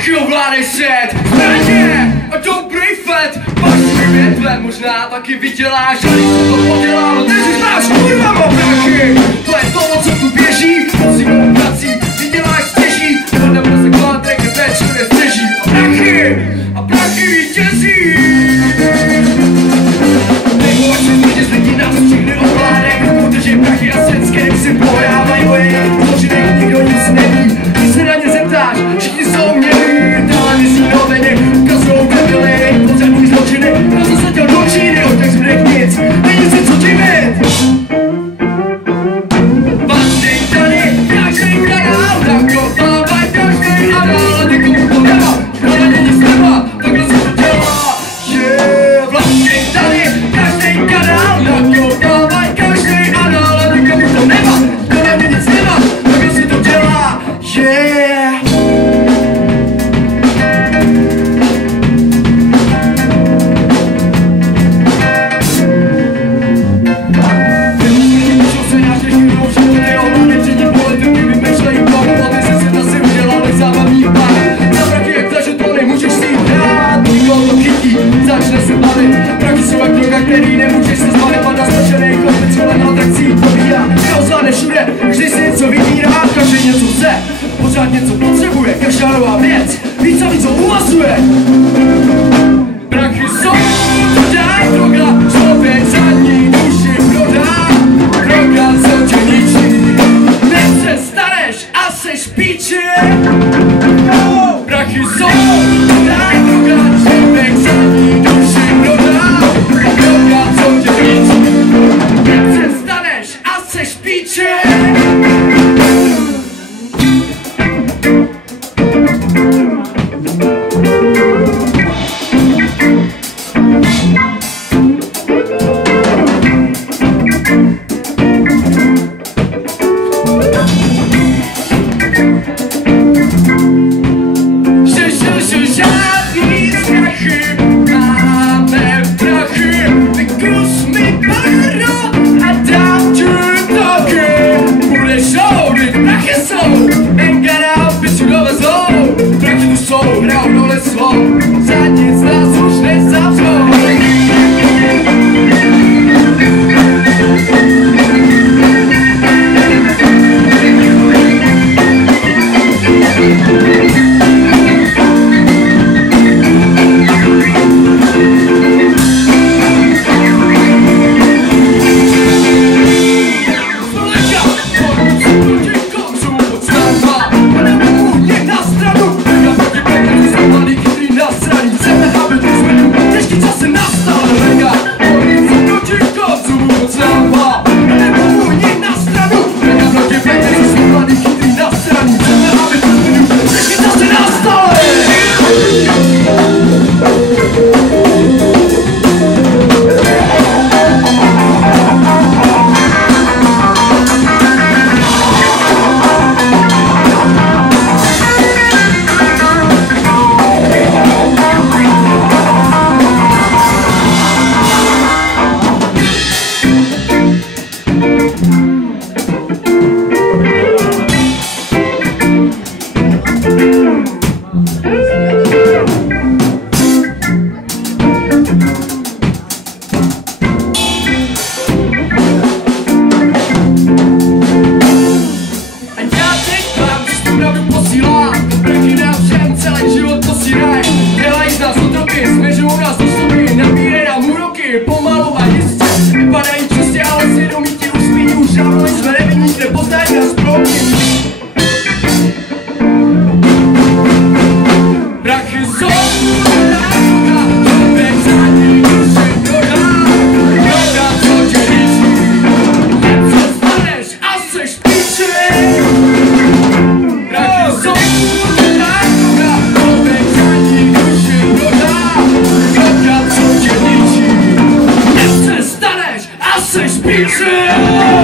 Prachy ovládej svět, zbraně a dobrý fet. Máš větve, možná taky vyděláš, a když to podělá, no ty si znáš, kurva má prachy. To je to, co tu běží, musím prací, vyděláš stěží, hodem na se klátrek, kde všude stěží. A prachy vítězí. Nebo až si změdě z lidí nás všechny ovládek, protože prachy a svět, s kterým si pojávají boje, protože nikdo nic neví. Když se na ně zeptáš, všichni jsou mělí, televizní noviny ukazujou debily, pořadní zločiny, na co se děl do Číny, od těch zbydek nic, není si co divit. Platí tady každý kanál, tak dotávaj každý anál, a ty komu to nemá, kdo na ně nic nemá, takhle se to dělá. Yeah, platí tady každý kanál, tak dotávaj každý anál, a ty komu to nemá, kdo na ně nic nemá, takhle se to dělá. Yeah. Začne se bavit, prachy jsou jak droga, který nemůžeš se zbavit. Pada stačenej kopec, kolem atrakcí povídá, neozvládne všude, vždy si něco vybírá, každý něco chce, pořád něco potřebuje, každá nová věc, víc a víc ho uvazuje. Prachy jsou, co dá droga, člověk za ní duši prodá, droga, co tě ničí, nepřestaneš a seš píči. Prachy jsou, co dá droga, člověk za ní duši prodá, droga, co tě ničí, nepřestaneš a seš píči. Žádný strachy, máme prachy, vykus mi paro a dám ti taky. Budeš soudit, prachy jsou, enga nápisu dovezou, prachy tu jsou, hrajou roli svou, za nic nás už nezavřou. Pomalu a jistě, vypadají čistě, ale svědomí ti uspí, už dávno jsme nevinní, nepoznají nás proudí. Prachy jsou, droga, člověk za ní duši prodá, droga, co tě ničí, nepřestaneš a seš píči. Prachy jsou, droga, člověk za ní duši prodá, droga, co tě ničí, nepřestaneš a seš píči.